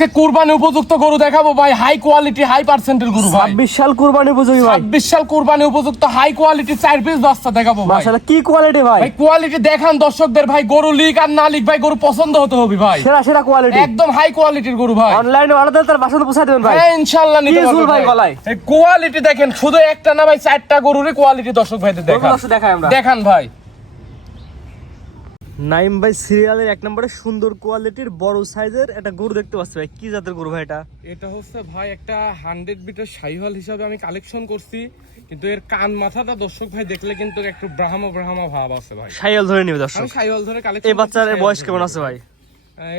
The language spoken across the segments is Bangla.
আজকে কুরবানি উপযুক্ত গরু দেখাবো ভাই, হাই কোয়ালিটি হাই পার্সেন্টের গরু ভাই। 26 সাল কুরবানি উপযোগী ভাই। 26 সাল কুরবানি উপযুক্ত হাই কোয়ালিটি 4 পিস বাচ্চা দেখাবো ভাই। মাশাআল্লাহ কি কোয়ালিটি ভাই। ভাই কোয়ালিটি দেখান দর্শকদের ভাই, গরু লিক আর না লিক ভাই গরু পছন্দ হতে হবে ভাই। সেরা সেরা কোয়ালিটি, একদম হাই কোয়ালিটির গরু ভাই। অনলাইনে অর্ডার দিলে তার বাসাতে পৌঁছে দিবেন ভাই। হ্যাঁ ইনশাআল্লাহ নিতে পারবেন ভাই গলায়। এই কোয়ালিটি দেখেন, শুধু একটা না ভাই 4টা গরুরই কোয়ালিটি দর্শক ভাইদের দেখান। দেখাই আমরা, দেখান ভাই। নাইম ভাই সিরিয়ালের 1 নম্বরে সুন্দর কোয়ালিটির বড় সাইজের একটা গরু দেখতে পাচ্ছি ভাই। কি জাতের গরু ভাই এটা? এটা হচ্ছে ভাই একটা 100 বিটের শাহিওয়াল হিসাবে আমি কালেকশন করছি, কিন্তু এর কান মাথাটা দর্শক ভাই দেখলে কিন্তু একটু ব্রাহ্মা ভাব আছে ভাই। শাহিওয়াল ধরে নিবে দর্শক। আমি শাহিওয়াল ধরে কালেকশন। এই বাচ্চার বয়স কেমন আছে ভাই?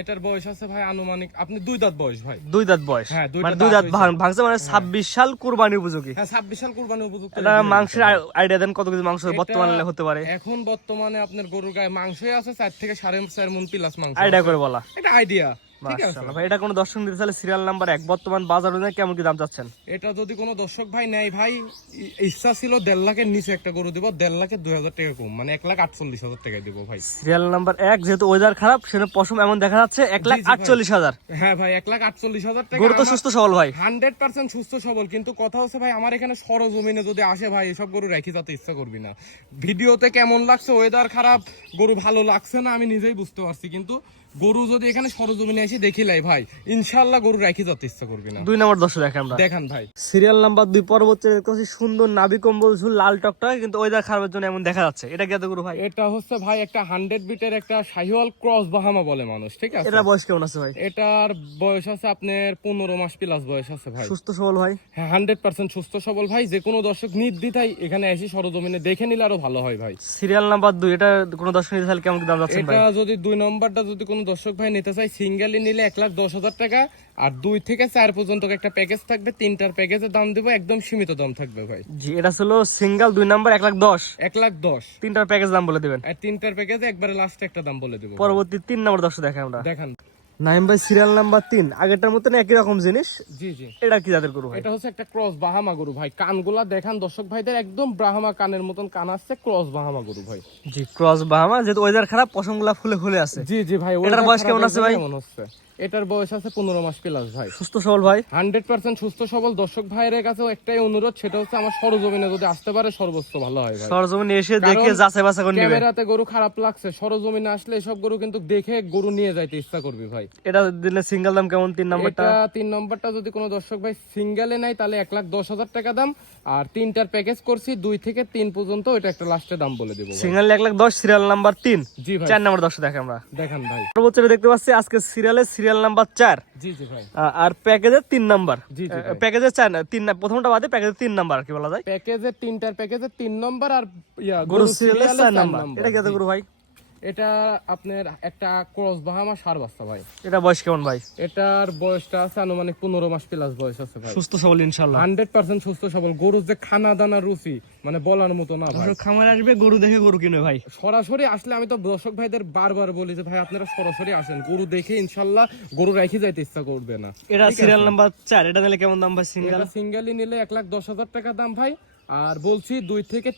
এটার বয়স আছে ভাই আনুমানিক আপনি 2 দাঁত বয়স ভাই। 2 দাঁত বয়স। হ্যাঁ, মানে 2 দাঁত ভাঙছে, মানে 26 সাল কুরবানি উপযোগী। হ্যাঁ 26 সাল কুরবানি উপযুক্ত। এটা মাংসের আইডিয়া দেন, কত কেজি মাংস বর্তমানে হতে পারে? এখন বর্তমানে আপনার গরুর গায়ে মাংসই আছে 4 থেকে 4.5 মণ প্লাস মাংস। আইডিয়া করে বলা, এটা আইডিয়া। ঠিক আছে মাশাআল্লাহ ভাই। এটা কোন দর্শক নিতে চাইলে সিরিয়াল নাম্বার 1 বর্তমান বাজার অনুযায়ী কেমন কি দাম চাচ্ছেন? এটা যদি কোনো দর্শক ভাই নেয় ভাই, ইচ্ছা ছিল 1.5 লাখের নিচে একটা গরু দিব, 1.5 লাখের 2000 টাকা কম, মানে 1,48,000 টাকা দিব ভাই। সিরিয়াল নাম্বার 1 যেহেতু ওয়েদার খারাপ সেজন্য পশম এমন দেখা যাচ্ছে 1,48,000। হ্যাঁ ভাই 1,48,000 টাকা। গরু তো সুস্থ সবল ভাই, 100% সুস্থ সবল, কিন্তু কথা হচ্ছে ভাই আমার এখানে সরজমিনে যদি আসে ভাই এসব গরু রেখে যেতে ইচ্ছা করবি না। ভিডিওতে কেমন লাগছে, ওয়েদার খারাপ, গরু ভালো লাগছে না আমি নিজেই বুঝতে পারছি, কিন্তু গরু যদি এখানে সরজমিনে এসে দেখিলাই ভাই ইনশাআল্লাহ গরু রেখে যেতে ইচ্ছা করবি না। 2 নম্বর দর্শক দেখেন আমরা। দেখান ভাই। সিরিয়াল নাম্বার 2 পরবর্তী দেখতেছি সুন্দর নাভি কম্বল ঝুল লাল টকটক, কিন্তু ওয়েদার খারাপের জন্য এমন দেখা যাচ্ছে। এটা কি এত গরু ভাই? এটা হচ্ছে ভাই একটা 100 বিটের একটা শাহিওয়াল ক্রস বাহামা বলে মানুষ, ঠিক আছে? এটা বয়স কেমন আছে ভাই? এটার বয়স আছে আপনার 15 মাস প্লাস বয়স আছে ভাই। সুস্থ সবল ভাই? হ্যাঁ 100% সুস্থ সবল ভাই। যে কোনো দর্শক নির্দ্বিধায় এখানে এসে সরজমিনে দেখে নিলে আরো ভালো হয় ভাই। সিরিয়াল নাম্বার 2 এটা কোন দর্শক নিতে চাইলে কেমন কি দাম যাচ্ছে ভাই? এটা যদি 2 নম্বরটা যদি কোনো দর্শক ভাই নিতে চায় সিঙ্গেলি নিলে 1,10,000 টাকা, আর 2 থেকে 4 পর্যন্ত একটা প্যাকেজ থাকবে, 3টার প্যাকেজের দাম দেবো একদম সীমিত দাম থাকবে ভাই। জি এটা ছিল সিঙ্গেল 2 নাম্বার 1,10,000। 1,10,000 3টার প্যাকেজ দাম বলে দিবেন, আর 3টার প্যাকেজে একবারে লাস্টে একটা দাম বলে দেবো। পরবর্তী 3 নম্বর দর্শক দেখেন আমরা। দেখান। নাইম ভাই সিরিয়াল নাম্বার 3 আগেরটার মতন একই রকম জিনিস। জি জি। এটা কি জাতের গরু ভাই? এটা হচ্ছে একটা ক্রস বাহামা গরু ভাই। কানগুলা দেখান দর্শক ভাইদের, একদম ব্রাহ্মা কানের মতন কান আসছে, ক্রস বাহামা গরু ভাই। জি ক্রস বাহামা, যেহেতু ওয়েদার খারাপ পশমগুলা ফুলে ফুলে আছে। জি জি ভাই। এটার বয়স কেমন আছে ভাই? কেমন হচ্ছে? এটার বয়স আছে 15 মাস প্লাস ভাই। সুস্থ সবল ভাই? 100% সুস্থ সবল। দর্শক ভাইয়ের কাছেও একটাই অনুরোধ, সেটা হচ্ছে আমার সরজমিনে যদি আসতে পারে সর্বোচ্চ ভালো হয় ভাই। সরজমিনে এসে দেখে যাচাই বাছাই করে নেবেন। ক্যামেরাতে গরু খারাপ লাগছে, সরজমিনে আসলে এসব গরু কিন্তু দেখে গরু নিয়ে যাইতে ইচ্ছা করবি ভাই। এটা দিলে সিঙ্গেল দাম কেমন? 3 নাম্বারটা? এটা 3 নম্বরটা যদি কোনো দর্শক ভাই সিঙ্গেলে নাই তাহলে 1,10,000 টাকা দাম, আর 3টার প্যাকেজ করছি 2 থেকে 3 পর্যন্ত, এটা একটা লাস্টে দাম বলে দেব ভাই। Single 1,10,000 serial number 3। জি ভাই। 4 নাম্বার দর্শক দেখেন আমরা। দেখান ভাই। সর্বোচ্চ দেখতে পাচ্ছি আজকে সিরিয়ালের সিরিয়াল নাম্বার 4। জি জি ভাই। আর প্যাকেজের 3 নাম্বার। জি জি ভাই। প্যাকেজের 4 না 3 না, প্রথমটা বাদে প্যাকেজের 3 নাম্বার কি বলা যায়? প্যাকেজের 3টার প্যাকেজে 3 নম্বর, আর গরু সিরিয়ালের 4 নাম্বার। এটা কি এত গরু ভাই? এটা আপনার একটা ক্রস বাহামা সার বাচ্চা ভাই। এটা বয়স কেমন ভাই? এটার বয়সটা আছে আনুমানিক 15 মাস প্লাস বয়স আছে ভাই। সুস্থ সবল ইনশাআল্লাহ? 100% সুস্থ সবল। গরুর যে খানা দানা রুচি মানে বলার মতো না ভাই। খামারে আসবে গরু দেখে গরু কিনবে ভাই। সরাসরি আসলে আমি তো দর্শক ভাইদের বারবার বলি যে ভাই আপনারা সরাসরি আসেন, গরু দেখে ইনশাআল্লাহ গরু রেখে যাইতে ইচ্ছা করবে না। এটা সিরিয়াল নাম্বার 4। এটা নিলে কেমন দাম ভাই সিঙ্গেল? এটা সিঙ্গেলি নিলে 1,10,000 টাকা দাম ভাই, আর বলছি 2 থেকে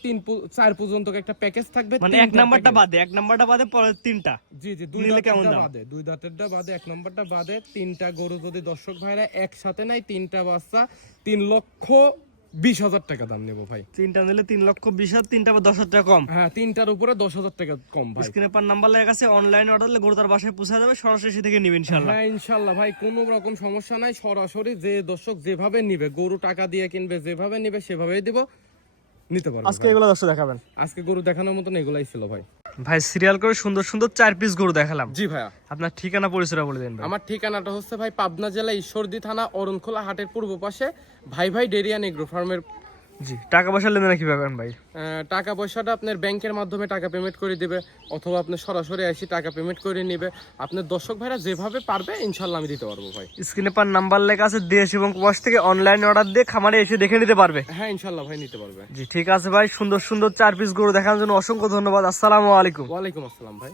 4 পর্যন্ত একটা প্যাকেজ থাকবে, মানে 1 নাম্বারটা বাদে পরের 3টা। জি জি। 2 নিলে কেমন দাম? বাদে 2 দাঁতেরটা বাদে 1 নম্বরটা বাদে 3টা গরু যদি দর্শক ভাইরা একসাথে নাই, 3টা বাচ্চা 3,20,000 টাকা দাম নেব ভাই। 3টা নিলে 3,20,000, 3টা 10,000 টাকা কম। হ্যাঁ 3টার উপরে 10,000 টাকা কম ভাই। স্ক্রিনে পার নাম্বার লেখা আছে, অনলাইন অর্ডার দিলে গরু তার বাসায় পৌঁছে যাবে, সরাসরি থেকে নিবেন ইনশাআল্লাহ। হ্যাঁ ইনশাআল্লাহ ভাই, কোনো রকম সমস্যা নাই। সরাসরি যে দর্শক যেভাবে নিবে, গরু টাকা দিয়ে কিনবে, যেভাবে নিবে সেভাবেই দিব, নিতে পারবে। আজকে এগুলো দর্শক দেখাবেন? আজকে গরু দেখানোর মতন এগুলাই ছিল ভাই। ভাই সিরিয়াল করে সুন্দর সুন্দর 4 পিস গরু দেখালাম। জি ভাইয়া। আপনার ঠিকানা পরিচয় বলে দিন ভাই। আমার ঠিকানাটা হচ্ছে ভাই পাবনা জেলা ঈশ্বরদী থানা অরণখোলা হাটের পূর্ব পাশে ভাই ভাই ডেয়ারি এন্ড এগ্রো ফার্মের। জি টাকা পয়সা লেনদেন কিভাবে করেন ভাই? টাকা পয়সাটা আপনার ব্যাংকের মাধ্যমে টাকা পেমেন্ট করে দিবে, অথবা আপনি সরাসরি এসে টাকা পেমেন্ট করে নিবে। আপনার দর্শক ভাইরা যেভাবে পারবে ইনশাআল্লাহ আমি দিতে পারবো ভাই। স্ক্রিনে পার নাম্বার লেখা আছে, দেশ এবং প্রবাস থেকে অনলাইন অর্ডার দিয়ে খামারে এসে দেখে নিতে পারবে। হ্যাঁ ইনশাআল্লাহ ভাই নিতে পারবে। জি ঠিক আছে ভাই, সুন্দর সুন্দর 4 পিস গরু দেখানোর জন্য অসংখ্য ধন্যবাদ। আসসালামু আলাইকুম। ওয়ালাইকুম আসসালাম ভাই।